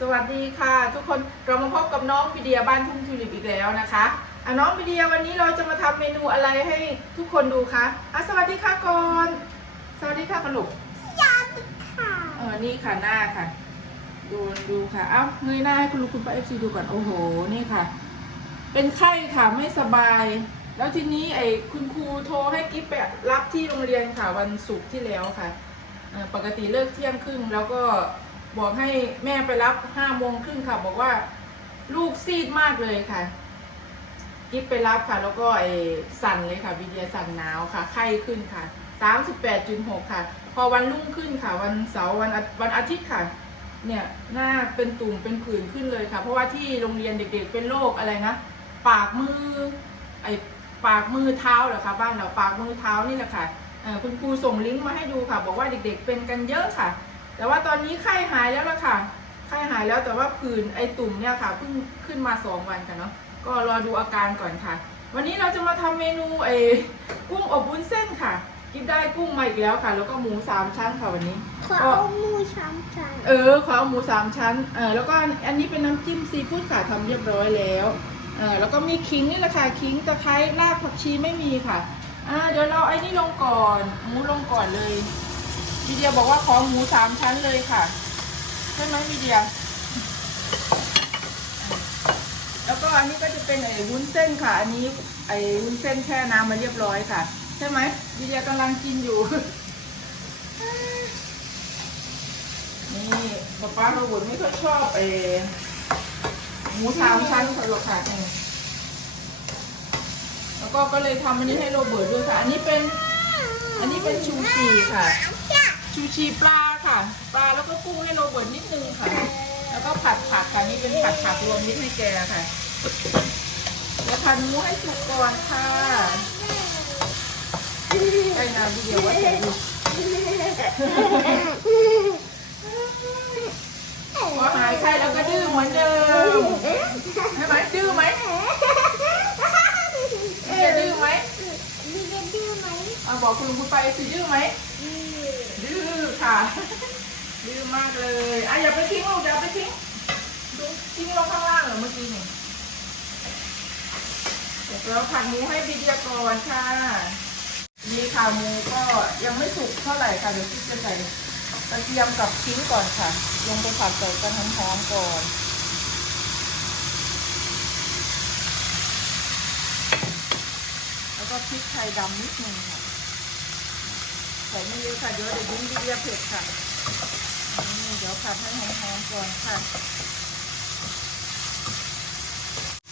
สวัสดีค่ะ ทุกคนเรามาพบกับน้องวิเดียบ้านทุ่งทิวลิปอีกแล้วนะคะอะน้องวิเดียวันนี้เราจะมาทำเมนูอะไรให้ทุกคนดูคะอะสวัสดีค่ะก่อนสวัสดีค่ะขลุกยาติค่ะเออนี่ค่ะหน้าค่ะ ดูดูค่ะเอ้าเงยหน้าให้คุณลุงคุณป้าเอฟซีดูก่อนโอ้โหนี่ค่ะ เป็นไข้ค่ะไม่สบาย แล้วทีนี้ไอ้คุณครูโทรให้กิ๊บไปรับที่โรงเรียนค่ะวันศุกร์ที่แล้วค่ะเอ่อปกติเลิกเที่ยงครึ่งแล้วก็ บอกให้แม่ไปรับห้าโมงครึ่งค่ะ บอกว่าลูกซีดมากเลยค่ะกิ๊บไปรับค่ะ แล้วก็ไอ้สั่นเลยค่ะวิเดียสั่นหนาวค่ะ ไข้ขึ้นค่ะสามสิบแปดจุดหกค่ะ พอวันรุ่งขึ้นค่ะ วันเสาร์วันวันอาทิตย์ค่ะ เนี่ยหน้าเป็นตุ่มเป็นผื่นขึ้นเลยค่ะ เพราะว่าที่โรงเรียนเด็กๆเป็นโรคอะไรนะปากมือ ไอ้ปากมือเท้าเหรอคะบ้านเราปากมือเท้านี่แหละค่ะคุณครูส่งลิงก์มาให้ดูค่ะ บอกว่าเด็กๆเป็นกันเยอะค่ะ แต่ว่าตอนนี้ไข้หายแล้วล่ะค่ะ ไข้หายแล้วแต่ว่าผื่นไอ้ตุ่มเนี่ยค่ะเพิ่งขึ้นมาสองวันค่ะเนาะ ก็รอดูอาการก่อนค่ะ วันนี้เราจะมาทำเมนูไอ้กุ้งอบวุ้นเส้นค่ะกินได้กุ้งมาอีกแล้วค่ะ แล้วก็หมูสามชั้นค่ะวันนี้ ขอก็เอามูช้ำใจเออ ขอเอาหมูสามชั้น เออ แล้วก็อันนี้เป็นน้ำจิ้มซีฟู้ดค่ะทำเรียบร้อยแล้ว เออ แล้วก็มีขิงนี่แหละค่ะขิงตะไคร้รากผักชีไม่มีค่ะ อ่า เดี๋ยวเราไอ้นี่ลงก่อน หมูลงก่อนเลย วีเดียบอกว่าขอหมูสามชั้นเลยค่ะใช่ไหมวีเดีย แล้วก็อันนี้ก็จะเป็นไอ้วุ้นเส้นค่ะ อันนี้ไอ้วุ้นเส้นแช่น้ำมาเรียบร้อยค่ะ ใช่ไหมวีเดียกำลังกินอยู่ นี่ป๊าป้าโรบุนไม่ค่อยชอบเออหมูสามชั้นคนหรอกค่ะเออแล้วก็ก็เลยทำอันนี้ให้โรเบิร์ตด้วยค่ะ อันนี้เป็น อันนี้เป็นชูชีค่ะ ชูชีปลาค่ะ ปลาแล้วก็กุ้งให้โรเบิร์ตนิดนึงค่ะ แล้วก็ผัดผักค่ะนี่เป็นผัดผักรวมมิตรให้แกค่ะเดี๋ยวผัดหมูให้สุกก่อนค่ะใช่นะวิดีโอว่าแต่ดูพอหายไข้แล้วก็ดื้อเหมือนเดิมใช่ไหมดื้อไหมเจะดื้อไหมมีจะดื้อไหมเอาบอกคุณลุงคุณไปสิดื้อไหมดื้อค่ะ ดื้อมากเลยอะอย่าไปทิ้งลูกอย่าไปทิ้งดูทิ้งลงข้างล่างเหรอเมื่อกี้นี่เดี๋ยวเราผัดหมูให้บีเดียก่อนค่ะนี่ค่ะหมูก็ยังไม่สุกเท่าไหร่ค่ะเดี๋ยวพี่จะใส่กระเทียมกับชิ้นก่อนค่ะ ลงไปผัดใส่กันหอมๆก่อนแล้วก็พริกไทยดำนิดนึงค่ะ ใส่ไม่เยอะค่ะเดี๋ยวเดี๋ยวยิ้มดีเดียเผ็ดค่ะนี่เดี๋ยวผัดให้หอมๆก่อนค่ะ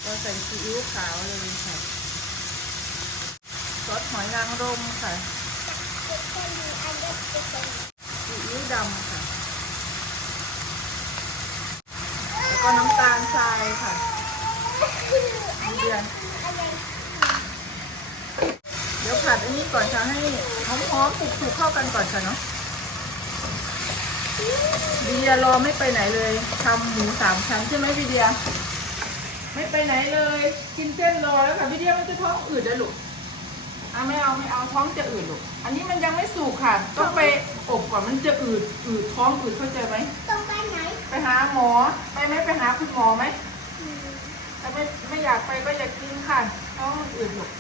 เราใส่ซีอิ๊วขาวเลยค่ะซอสหอยนางรมค่ะซีอิ๊วดำค่ะแล้วก็น้ำตาลทรายค่ะเดือนเดี๋ยว อันนี้ก่อนค่ะให้หอมๆคลุกๆเข้ากันก่อนค่ะเนาะวิเดียรอไม่ไปไหนเลยทำหมูสามชั้นใช่ไหมวิเดีย ไม่ไปไหนเลย กินเส้นรอแล้วค่ะวิเดียมันจะท้องอืดนะลูกอะไม่เอาไม่เอาท้องจะอืดลูกอันนี้มันยังไม่สุกค่ะ ต้องไปอบก่อนมันจะอืดอืดท้องอืดเข้าใจไหมต้องไปไหน ไปหาหมอไปไหมไปหาคุณหมอไหมถ้าไม่ไม่อยากไปก็อยากกินค่ะท้องมันอืดลูก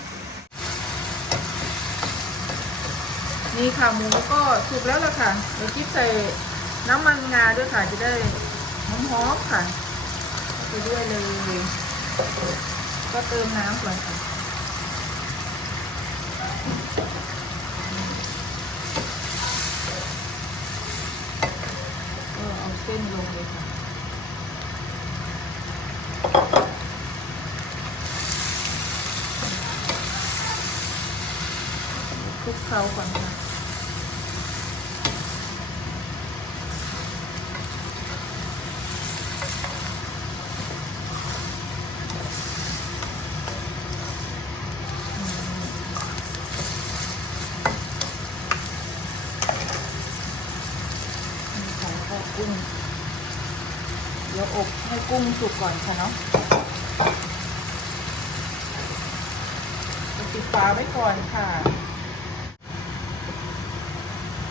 นี่ค่ะหมูก็สุกแล้วล่ะค่ะเดี๋ยวกิ๊บใส่น้ำมันงาด้วยค่ะจะได้หอมๆค่ะไปด้วยเลย ก็เติมน้ำก่อนค่ะก็เอาเส้นลงเลยค่ะ คลุกเคล้าก่อนค่ะ นี่ค่ะแล้ว กุ้งเดี๋ยวอบให้กุ้งสุกก่อนค่ะเนาะปิดฝาไว้ก่อนค่ะ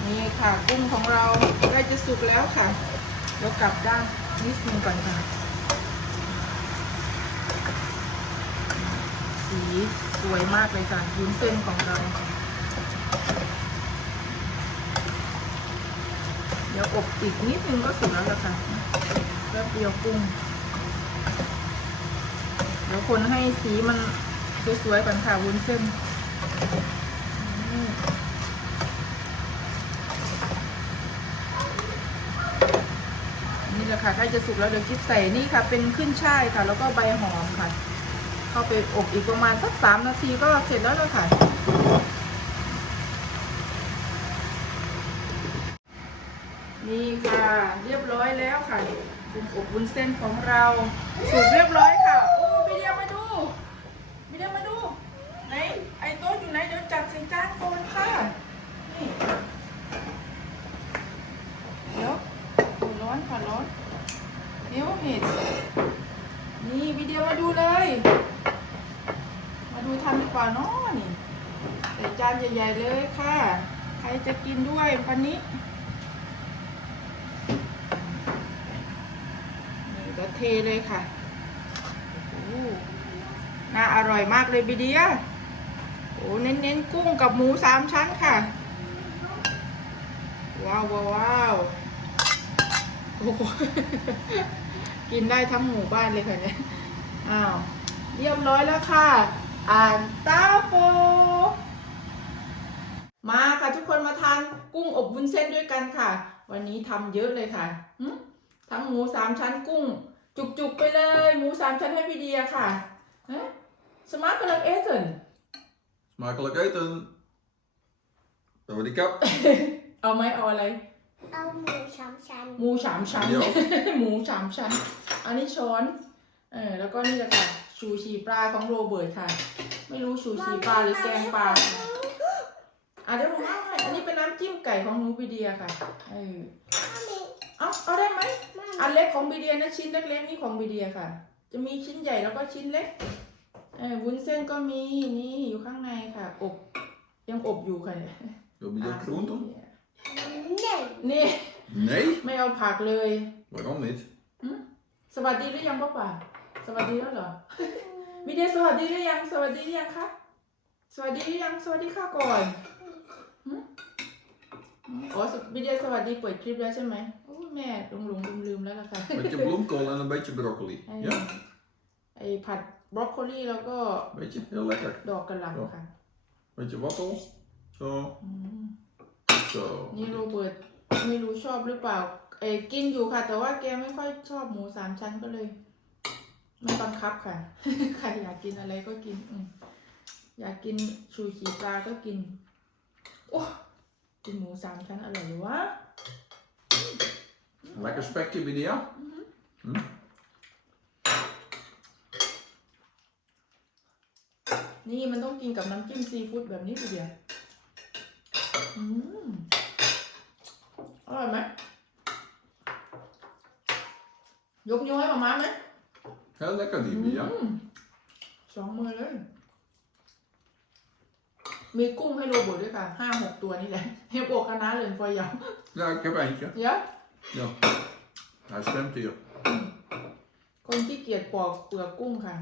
นี่ค่ะกุ้งของเราใกล้จะสุกแล้วค่ะเดี๋ยวกลับด้านนิดนึงก่อนค่ะ สีสวยมากเลยค่ะวุ้นเส้นของเรา เดี๋ยวอบอีกนิดนึงก็สุกแล้วล่ะค่ะแป๊บเดียวกุ้ง เดี๋ยวคนให้สีมันสวยๆก่อนค่ะวุ้นเส้นนี่แหละค่ะใกล้จะสุกแล้วเดี๋ยวคิดใส่นี่ค่ะ เป็นขึ้นช่ายค่ะ แล้วก็ใบหอมค่ะ เข้าไปอบอีกประมาณสักสามนาทีก็เสร็จแล้วล้วค่ะ นี่ค่ะ เรียบร้อยแล้วค่ะบุญอบบุญเส้นของเราสุกเรียบร้อยค่ะ โอ้ไปเดียวมาดูไปเดียวมาดู ไหนไอ้โต๊ะอยู่ไหนเดี๋ยวจัดใส่จานก่อนค่ะนี่เดี๋ยวร้อนค่ะร้อนเดี๋ยวเห็ดนี่วิดีโอมาดูเลย มาดูทันหรือเปล่าเนาะนี่ใส่จานใหญ่ๆเลยค่ะ ใครจะกินด้วยวันนี้ นี่ก็ เทเลยค่ะโอ้น่าอร่อยมากเลยบีเดียโอ้เน้นๆกุ้งกับหมูสามชั้นค่ะ ว้าวว้าวโอ้โหกินได้ทั้งหมู่บ้านเลยค่ะเนี่ย อ้าว เรียบร้อยแล้วค่ะ อ่านตาโฟมาค่ะทุกคนมาทานกุ้งอบวุ้นเส้นด้วยกันค่ะ วันนี้ทำเยอะเลยค่ะหึทั้งหมูสามชั้นกุ้ง จุกๆไปเลย หมูสามชั้นให้พี่เดียค่ะฮะสมาร์ทกำลังเอเทน Smakelijk eten. Door die kap. เอาไหมเอาอะไร เอาหมูสามชั้นหมูสามชั้น เดี๋ยว หมูสามชั้น อันนี้ช้อน เออ แล้วก็นี่แหละค่ะ ชูชีปลาของโรเบิร์ตค่ะ ไม่รู้ชูชีปลาหรือแกงปลาค่ะอะเดี๋ยวผมเอาให้อันนี้เป็นน้ำจิ้มไก่ของหนูบีเดียค่ะ เออ เอาเอาได้ไหมอันเล็กของบีเดียนะชิ้นเล็กๆนี่ของบีเดียค่ะ จะมีชิ้นใหญ่แล้วก็ชิ้นเล็กเออวุ้นเส้นก็มีนี่อยู่ข้างในค่ะ อบยังอบอยู่ค่ะเนี่ย Wil je dat groente? หนึ่งนี่ Nee. ไม่เอาผักเลย Waarom niet? สวัสดีหรือยังป้าป่าสวัสดีแล้วเหรอ บีเดียสวัสดีหรือยังสวัสดีหรือยังคะสวัสดีหรือยังสวัสดีค่ะก่อนหึอ๋อบีเดียสวัสดีเปิดคลิปแล้วใช่ไหม โอ้ยแม่หลงหลงลืมลืมๆแล้วล่ะค่ะ Beetje bloemkool en een beetje broccoli. ไอ้ Ja? ไอ้ผัดบรอกโคลีแล้วก็ Beetje? Heel lekker. ดอกกระหล่ำค่ะ Beetje wattel. Zo. อืม Zo. นี่โรเบิร์ตไม่รู้ชอบหรือเปล่า เอ้ยกินอยู่ค่ะ แต่ว่าแกไม่ค่อยชอบหมูสามชั้นก็เลย ไม่บังคับค่ะ ใครอยากกินอะไรก็กินอืมอยากกินชูชีปลาก็กิน โอ้กินหมูสามชั้นอร่อยหรือวะ Lekker spekje, Bidia. นี่มันต้องกินกับน้ำจิ้มซีฟู้ดแบบนี้ทีเดียวอืมอร่อยไหมยกนิ้วให้มาม่าไหม Heel lekker die, Bidia. อืมสองมือเลย มีกุ้งให้โรเบิร์ตด้วยค่ะห้าหกตัวนี่แหละเฮฟโอกคณะเหลืองฟอยยาว Ja, ik heb eentje. เยอะ Ja. Hij zwemt hier. คนที่เกียจปอกเปลือกกุ้งค่ะ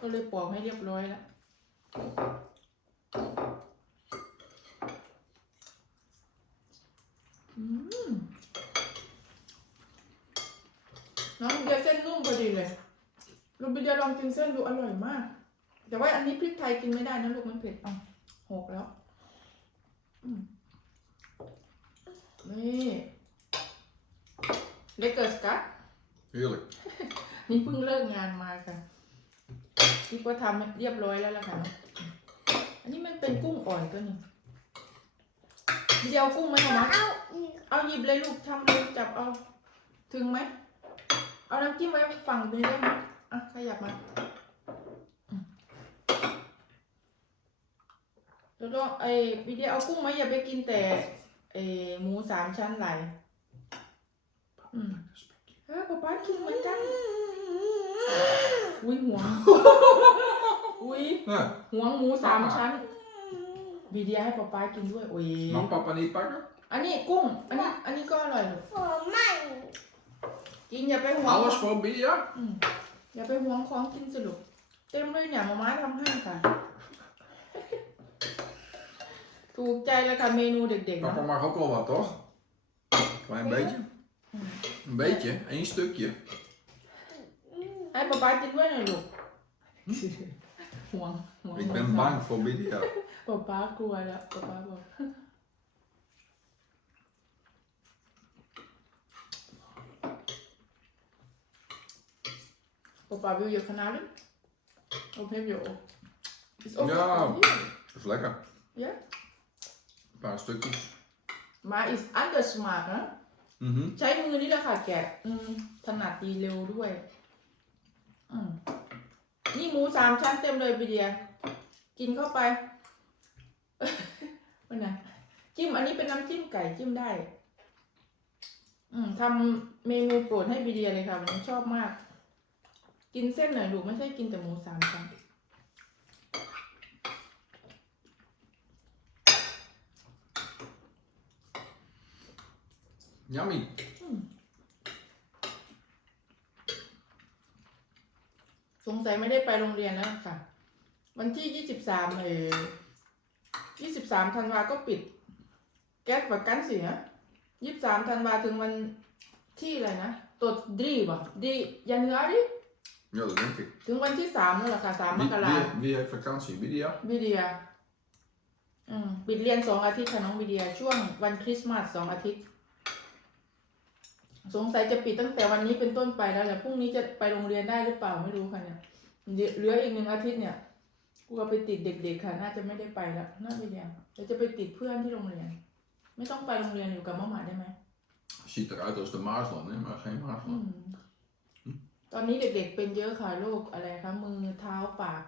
ก็เลยปอกให้เรียบร้อยแล้วน้องเดียเส้นนุ่มพอดีเลยลูกบิเดียลองกินเส้นดูอร่อยมาก แต่ว่าอันนี้พริกไทยกินไม่ได้นะลูกมันเผ็ดอะหกแล้วนี่ เล็กเกิร์สกัด Heerlijk. นี่เพิ่งเลิกงานมาค่ะคิดว่าทำเรียบร้อยแล้วล่ะค่ะ อันนี้มันเป็นกุ้งอ่อนก็นี่เดียวกุ้งไหมคะมะเอาอีกเอาหยิบเลยลูกทำเลยจับเอา ถึงไหม เอาน้ำจิ้มไว้ฝั่งนี้ได้ไหมอะขยับมาอืมแล้วก็ไอ้วิดีโอเอากุ้งไหมอย่าไปกินแต่ไอ้หมูสามชั้นไหลอืม เออป๊าป๊ากินเหมือนกันอุ้ยหวงอุ้ย Ja. หวงหมูสามชั้นบีเดียให้ป๊าป๊ากินด้วยโอ้ย Mag papa niet pakken? อันนี้กุ้ง อันนี้ อันนี้ก็อร่อยลูกฝนมันกินอย่าไปหวง Alles voor Bia? อืมอย่าไปหวงของกินสรุปเต็มเลยเนี่ยมาม่าทำให้ค่ะ ถูกใจแล้วค่ะเมนูเด็กๆ Papa เนาะ mag ook wel wat, toch? Klein beetje. Een beetje, één stukje. ให้ป๊าป๊ากินด้วยหน่อยลูกห่วงห่วง Ik ben bang voor Bia. ป๊าป๊ากลัวแล้วป๊าป๊าบอก Papa, wil je garnalen? Of heb je ook? Is ook Ja. Hier. Dat is lekker. Ja? Een paar stukjes. มา is anders smaak ใช้มือนี่แหละค่ะแกะ อืมถนัดดีเร็วด้วย อืมนี่หมูสามชั้นเต็มเลยไปเดีย กินเข้าไป มันนะจิ้มอันนี้เป็นน้ำจิ้มไก่จิ้มได้ อืมทำเมนูโปรดให้บีเดียเลยค่ะวันนี้ชอบมาก กินเส้นหน่อยลูไม่ใช่กินแต่หมูสามชั้น Yummy. สงสัยไม่ได้ไปโรงเรียนแล้วค่ะ วันที่ยี่สิบสามเอยี่สิบสามธันวาก็ปิด แก๊สประกันเสียยี่สิบสามธันวาถึงวันที่อะไรนะตดดีบ่ดียันเนื้อดิ Ja, dat denk ik. ถึงวันที่สามนั่นแหละค่ะสามม Wie, กรา wie, wie heeft vakantie? Bia? วิเดียอืมปิดเรียนสองอาทิตย์ค่ะน้องวิเดียช่วงวันคริสต์มาสสองอาทิตย์ สงสัยจะปิดตั้งแต่วันนี้เป็นต้นไปแล้วแหละพรุ่งนี้จะไปโรงเรียนได้หรือเปล่าไม่รู้ค่ะเนี่ยเหลือเหลืออีกหนึ่งอาทิตย์เนี่ยกลัวไปติดเด็กๆค่ะ น่าจะไม่ได้ไปแล้วน่าวิเดียเดี๋ยวจะไปติดเพื่อนที่โรงเรียน ไม่ต้องไปโรงเรียนอยู่กับมะหมาได้ไหม Ziet eruit als de Maasland, hè? maar geen อื Maasland. มตอนนี้เด็กๆเป็นเยอะค่ะโรคอะไรคะมือเท้าปาก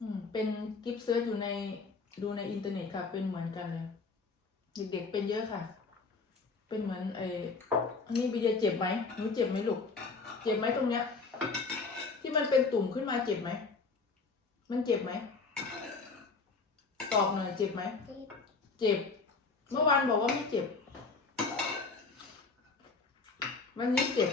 อืมเป็นกิฟต์เซิร์ชอยู่ในดูในอินเทอร์เน็ตค่ะ เป็นเหมือนกันเลย เด็กๆเป็นเยอะค่ะ เป็นเหมือนไอ้อันนี้บีเดียเจ็บไหมหนูเจ็บไหมลูก เจ็บไหมตรงเนี้ย ที่มันเป็นตุ่มขึ้นมาเจ็บไหม มันเจ็บไหม ตอบหน่อยเจ็บไหม เจ็บ เมื่อวานบอกว่าไม่เจ็บ วันนี้เจ็บ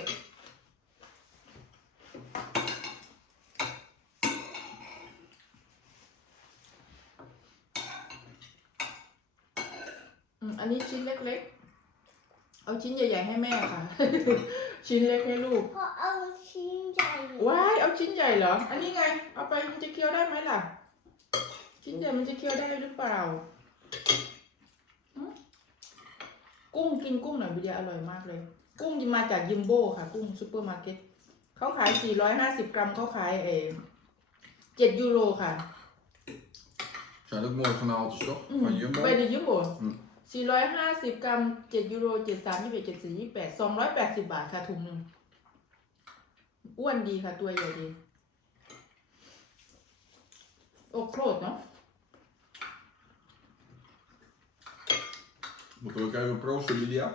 อันนี้ชิ้นเล็กๆ เอาชิ้นใหญ่ ๆ ให้แม่ค่ะ ชิ้นเล็กให้ลูกเพราะเอาชิ้นใหญ่ว้าย เอาชิ้นใหญ่เหรอ อันนี้ไง เอาไปมันจะเคี้ยวได้ไหมล่ะ ชิ้นใหญ่มันจะเคี้ยวได้หรือเปล่าหืมกุ้งกินกุ้งหน่อยวิเดียอร่อยมากเลย กุ้งมาจากยิมโบ้ค่ะ กุ้งซูเปอร์มาร์เก็ตเขาขาย 450 กรัมเขาขายเอ7ยูโรค่ะ Zijn ook mooie kanaaltjes, toch? อืม Van Jumbo. ไปดิยิมโบ้อืม 450 กรัม 7 ยูโร 73 21 74 28 280 บาทค่ะถุงหนึ่งอ้วนดีค่ะตัวใหญ่ดีอกโครดเนาะ Moeten we ook even proosten, Lydia?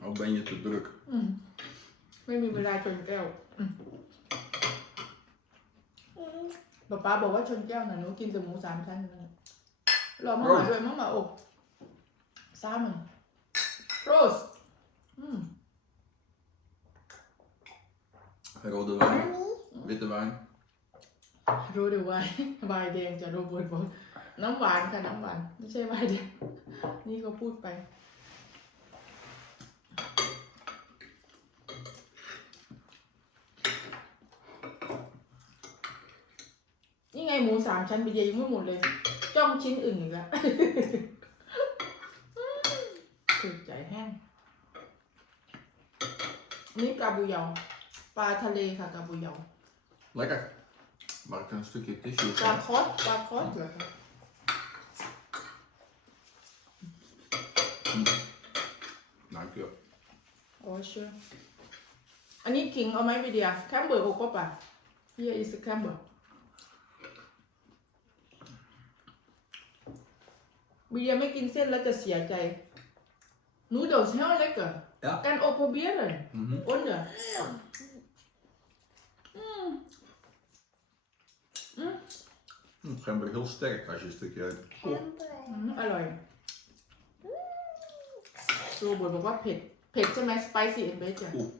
Of ben je te druk? อืมไม่มีเวลาชนแก้วอืมอืมป๊าป๊าบอกว่าชนแก้วนะหนูกินแต่หมูสามชั้นอยู่นั่นแหละ รอมาโอ้หมาด้วยมาหมาอกซ้ามันโรสอืม Rode อัน wijn, นี้ witte wijn. โรเดไวน์ไวน์แดงจะโรเบิร์ตบอกน้ำหวานค่ะน้ำหวาน ไม่ใช่ไวน์แดง นี่ก็พูดไป นี่ไงหมูสามชั้นไปเดียยังไม่หมดเลย จ้องชิ้นอื่นอีกแล้วถูกใจแห้งอันนี่กาบูยองปลาทะเลค่ะกาบูยอง Lekker. Mag ik een stukje tissue ปลา hebben? คอสปลาคอสเหรอคะ Dank je. โอ้เชื่ออันนี้ขิงเอาไหมวิเดียแคมเบอร์โอก็ป่ะ Here is the camber วิเดี ยไม่กินเส้นแล้วจะเสียใจ Noodles heel lekker Ja. kan ook proberen Mhm. onder mm. Mm. Het gember heel sterk als je een stukje hebt. แฮมเบอร์อืมอร่อยโรเบิร์ตบอกว่าเผ็ดเผ็ดใช่ไหม spicy en beetje Oeh.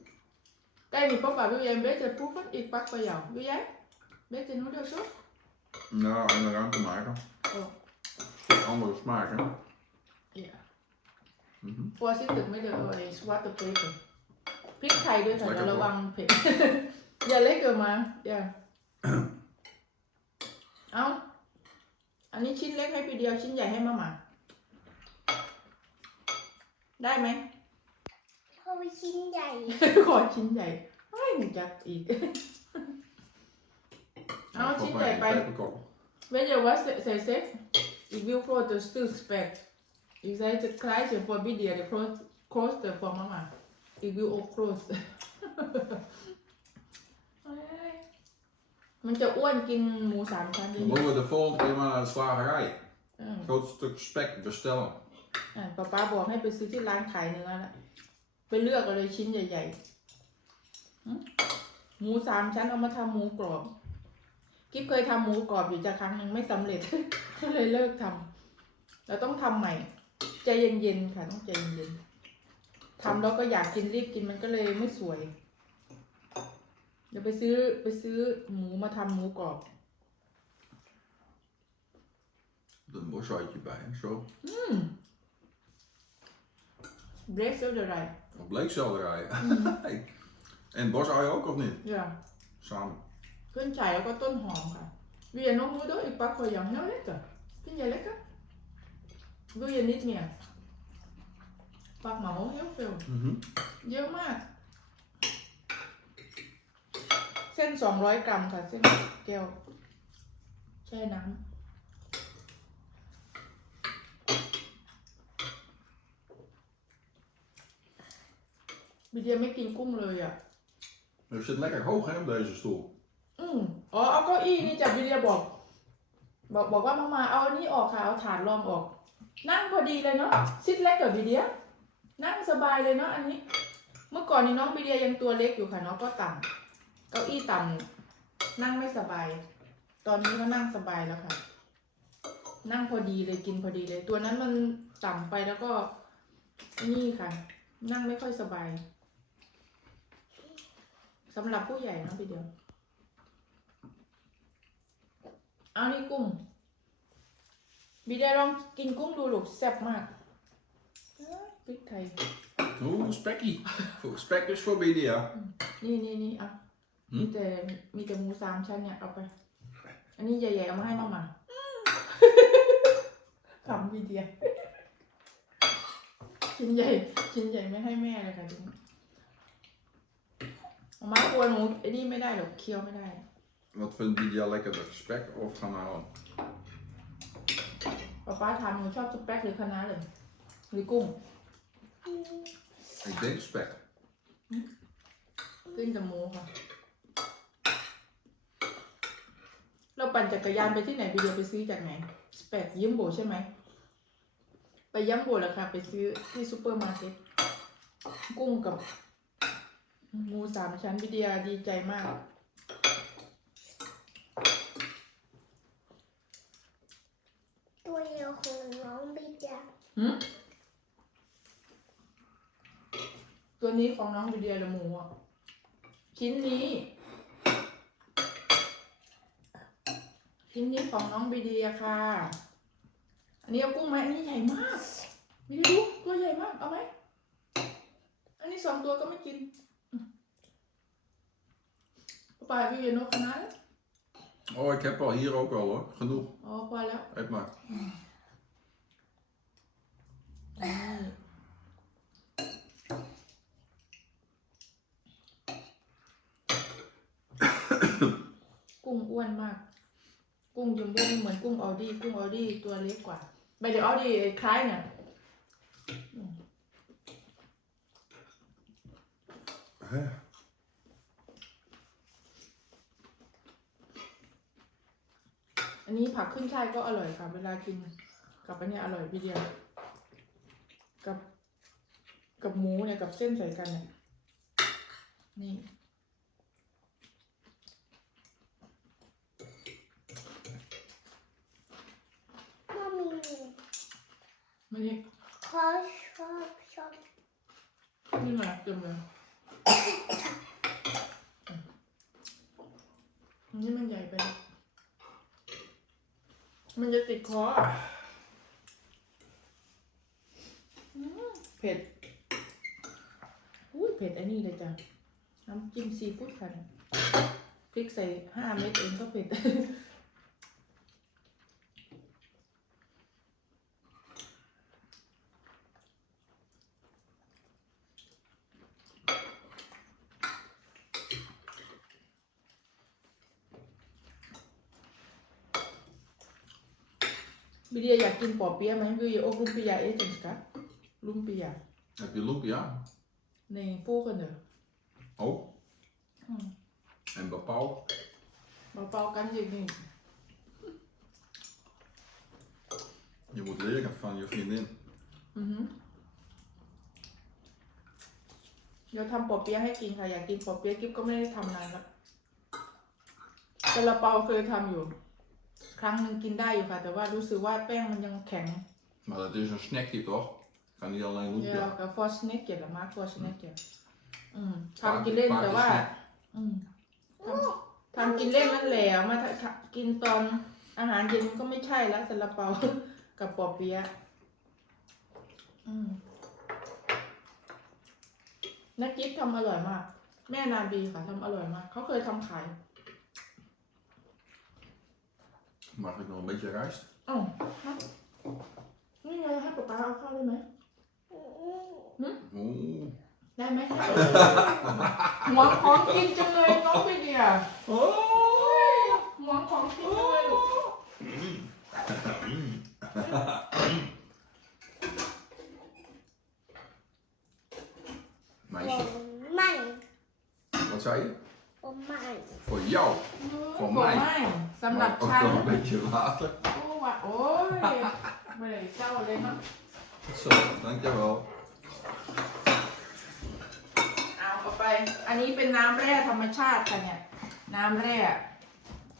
Kijk nu papa wil jij een beetje proeven ik pak bij jou wil jij beetje noedels op Nou, en de ruimte maken. oh Andere smaken. ja Mhm. voorzichtig met de uh, zwarte peper พริกไทยด้วยค่ะ Lekker เดี๋ยวระ hoor. วังเผ็ด อย่าเล็กเกินมา อย่า เอาอันนี้ชิ้นเล็กให้พี่เดียวชิ้นใหญ่ให้มาม่าได้ไหม เพราะว่าชิ้นใหญ่ ขอชิ้นใหญ่ไม่หนูจักอีก เอา Ja, ชิ้น volgens ใหญ่ mij ไป een peperkorrel. เ weet je wat ze, ze zegt? Ik wil grote stuk spek. Ik zei het kleintje voor Bidia, de groot, grootste voor mama. Ik wil ook groot. มันจะอ้วนกินหมูสามชั้น Dan เยอะ moeten we de volgende keer maar naar de slagerij. ๆอืม Groot stuk spek bestellen. อ่าป๊าป๊าบอกให้ไปซื้อที่ร้านขายเนื้อนะไปเลือกเอาเลยชิ้นใหญ่ๆหึหมูสามชั้นเอามาทำหมูกรอบ กิ๊บเคยทำหมูกรอบอยู่จะครั้งหนึ่งไม่สำเร็จก็เลยเลิกทำเราต้องทำใหม่ ใจเย็นๆค่ะต้องใจเย็นๆทำแล้วก็อยากกินรีบกินมันก็เลยไม่สวย เดี๋ยวไปซื้อไปซื้อหมูมาทำหมูกรอบ Er een bosuitje bij, hè, zo. เบรกเซลเดอร์ไร Of bleekselderij. Hey. En bosui ook of niet? อย่า Samen. ขึ้นฉายแล้วก็ต้นหอมค่ะ Wil je nog moeder? Ik pak voor jou heel lekker. Vind je lekker? Wil je niet meer? Pak maar gewoon heel veel. Mhm. เยอะมาก เส้นสองร้อยกรัมค่ะ เส้นแก้วแช่น้ำบิเดียไม่กินกุ้งเลยอะ Je zit lekker hoog hè, op deze stoel. อืมอ๋อ เอาเก้าอี้นี่จากวิเดียบอก บอกบอกว่ามามาเอาอันนี้ออกค่ะ เอาฐานรองออก นั่งพอดีเลยเนาะซิดเล็กกับวิเดียนั่งสบายเลยเนาะอันนี้ เมื่อก่อนนี้น้องวิเดียยังตัวเล็กอยู่ค่ะเนาะก็ต่ำเก้าอี้ต่ำนั่งไม่สบาย ตอนนี้ก็นั่งสบายแล้วค่ะ นั่งพอดีเลยกินพอดีเลย ตัวนั้นมันต่ำไปแล้วก็นี่ค่ะ นั่งไม่ค่อยสบายสำหรับผู้ใหญ่เนาะพี่เดียว เอานี่กุ้งบีได้ลองกินกุ้งดูลูกแซ่บมากเอ้ยพริกไทย Oeh, spekkie. Voor- Spek is voor Bidia. นี่นี่นี่เอาหืม มีแต่มีแต่หมูสามชั้นเนี่ยเอาไป อันนี้ใหญ่ๆเอามาให้มามาขำวีเดียชิ้นใหญ่ชิ้นใหญ่ไม่ให้แม่เลยค่ะทีนี้มาม่ากลัวหนูไอ้นี่ไม่ได้หรอกเคี้ยวไม่ได้ Wat vindt Bidia lekkerder? Spek of garnalen? ป้าป้าทำหนูชอบสเปกหรือคะน้าเลย หรือกุ้ง Ik denk spek. ขึ้นกับหมูค่ะ เราปั่นจักรยานไปที่ไหนไปเดียวไปซื้อจากไหนสเปกยิมโบใช่ไหม ไปยัมโบแหละค่ะ ไปซื้อที่ซูเปอร์มาร์เก็ตกุ้งกับหมูสามชั้นวิเดียดีใจมาก ตัวเดียวของน้องบิดา หืมตัว นี้ของน้องวิเดียหรือหมูอะชิ้นนี้ ชิ้นนี้ของน้องวิเดียค่ะ อันนี้เอากุ้งไหมอันนี้ใหญ่มากวิเดียดูตัวใหญ่มากเอาไหมอันนี้สองตัวก็ไม่กินปลาวิเดียโนคณะ Oh, ik heb al hier ook al hoor. Genoeg. อ๋อพอแล้ว Eet maar. นี่กุ้ง อ้วนมาก กุ้งยุมโบ้ไม่เหมือนกุ้งออดี้กุ้งออดี้ตัวเล็กกว่าไปเดี๋ยวออดี้คล้ายเนี่ย Hè? อันนี้ผักขึ้นช่ายก็อร่อยค่ะ เวลากินกับอันเนี้ยอร่อยพี่เดียวกับ กับหมูเนี่ยกับเส้นใส่กันเนี่ยนี่ มามีมันนี่ขอชอบชอบนี่ไงเต็มเลยอันนี่มันใหญ่ไปแล้วมันจะติดคออะอืมเผ็ด อุ้ยเผ็ดไอ้นี่เลยจ้ะ น้ำจิ้มซีฟู้ดค่ะเนี่ยพริกใส่ห้าเม็ดเองก็เผ็ด เดียอยากกินปอเปี๊ยะไหมวิเดียโอ้ลุงปิยาเอ๊ะจังสกะลุงปิยา Heb je lumpia? ใน volgende โอ้อืม En bepaald. เบาๆกันอย่างนี้ Je moet leren van je vriendin. อือหือเดี๋ยวทำปอเปี๊ยะให้กินค่ะ อยากกินปอเปี๊ยะกิ๊บก็ไม่ได้ทำนานแล้วซาลาเปาเคยทำอยู่ ครั้งหนึ่งกินได้อยู่ค่ะ แต่ว่ารู้สึกว่าแป้งมันยังแข็ง Maar dat is een snackje toch? Kan niet alleen เดี๋ยว lumpia. กับฟอสเนกเกียรมาฟอสเนกเกียรอืมทำกินเล่นแต่ว่าอืมทำทำกินเล่นนั่นแหละมาทำกินตอนอาหารเย็นก็ไม่ใช่แล้วซาลาเปา กับปอเปี๊ยะอืมนักกิ๊บทำอร่อยมาก แม่นาบีค่ะทำอร่อยมาก เขาเคยทำขาย Mag ik nog een beetje rijst? Oh, nee, jij hebt papa al gauw mee. Hm? Oh. ได้ไหมคะหมอนของกินจังเลยน้องพี่เดียโอ้ยหมอนของกินจังเลยลูก Meisje. Wat zei je? ผมมัน Voor jou. ของไม่ สำหรับ Ook ฉัน nog een beetje water. โอ้วะโอ้ยไม่ได้เศร้าเลยมั้ง Zo, dankjewel. เอาเอาไป อันนี้เป็นน้ำแร่ธรรมชาติค่ะเนี่ย น้ำแร่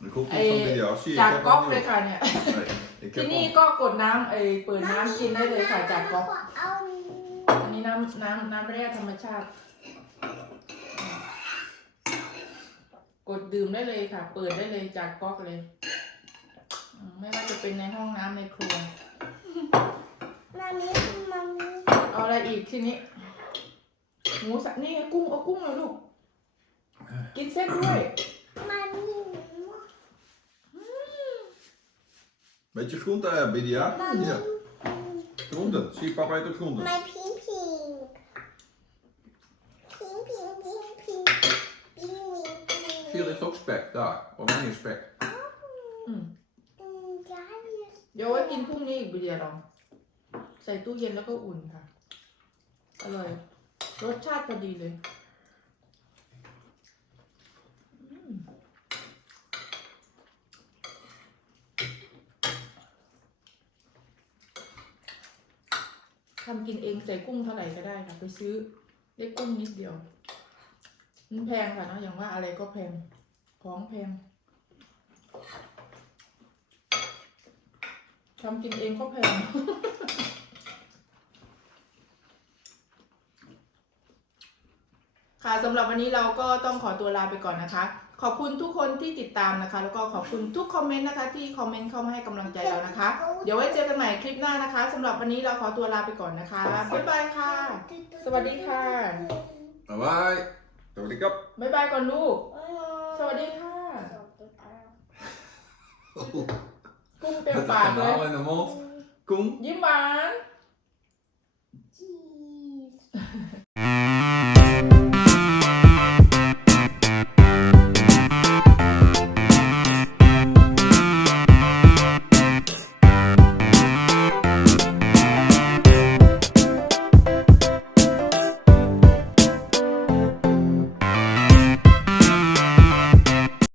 Ik hoef niet Eh, van video. Zie je, จาก ik heb ก๊อก al เลย nieuw. ค่ะเนี่ย Nee, ik ที่ heb นี่ al... ก็กดน้ำเอยเปิดน้ำกินได้เลยค่ะจากก๊อกเอาอันนี้น้ำน้ำน้ำแร่ธรรมชาติ กดดื่มได้เลยค่ะ เปิดได้เลยจากก๊อกเลยอืมไม่ว่าจะเป็นในห้องน้ำในครัวมามีมามีเอาอะไรอีกทีนี้หมูสับนี่ไงกุ้งเอากุ้งเลยลูก กินเส้นด้วย มามี Beetje groente hebben, Bidia. มามี Ja, groente. Zie je, papa eet ook groente. มา Hier ligt ook spek, daar. Oranje spek. อืมอืมจะให้มีเดี๋ยวไว้กินพรุ่งนี้อีกเดียวลอง ใส่ตู้เย็นแล้วก็อุ่นค่ะ อร่อย รสชาติพอดีเลยอืมทำกินเองใส่กุ้งเท่าไหร่ก็ได้ค่ะ ไปซื้อได้กุ้งนิดเดียว มันแพงค่ะเนะอย่างว่าอะไรก็แพง ของแพงทำกินเองก็แพง ค่ะสำหรับวันนี้เราก็ต้องขอตัวลาไปก่อนนะคะ ขอบคุณทุกคนที่ติดตามนะคะ แล้วก็ขอบคุณทุกคอมเมนต์นะคะ ที่คอมเมนต์เข้ามาให้กำลังใจเรานะคะ เดี๋ยวไว้เจอกันใหม่คลิปหน้านะคะสำหรับวันนี้เราขอตัวลาไปก่อนนะคะบ๊ายบายค่ะ สวัสดีค่ะ Bye bye. Doei, kap. บ๊ายบายก่อนลูก สวัสดีค่ะ กุ้งเต็ม Met ปาก een เลย kanaal in de mond. Koen. ยิ้มหวานจีส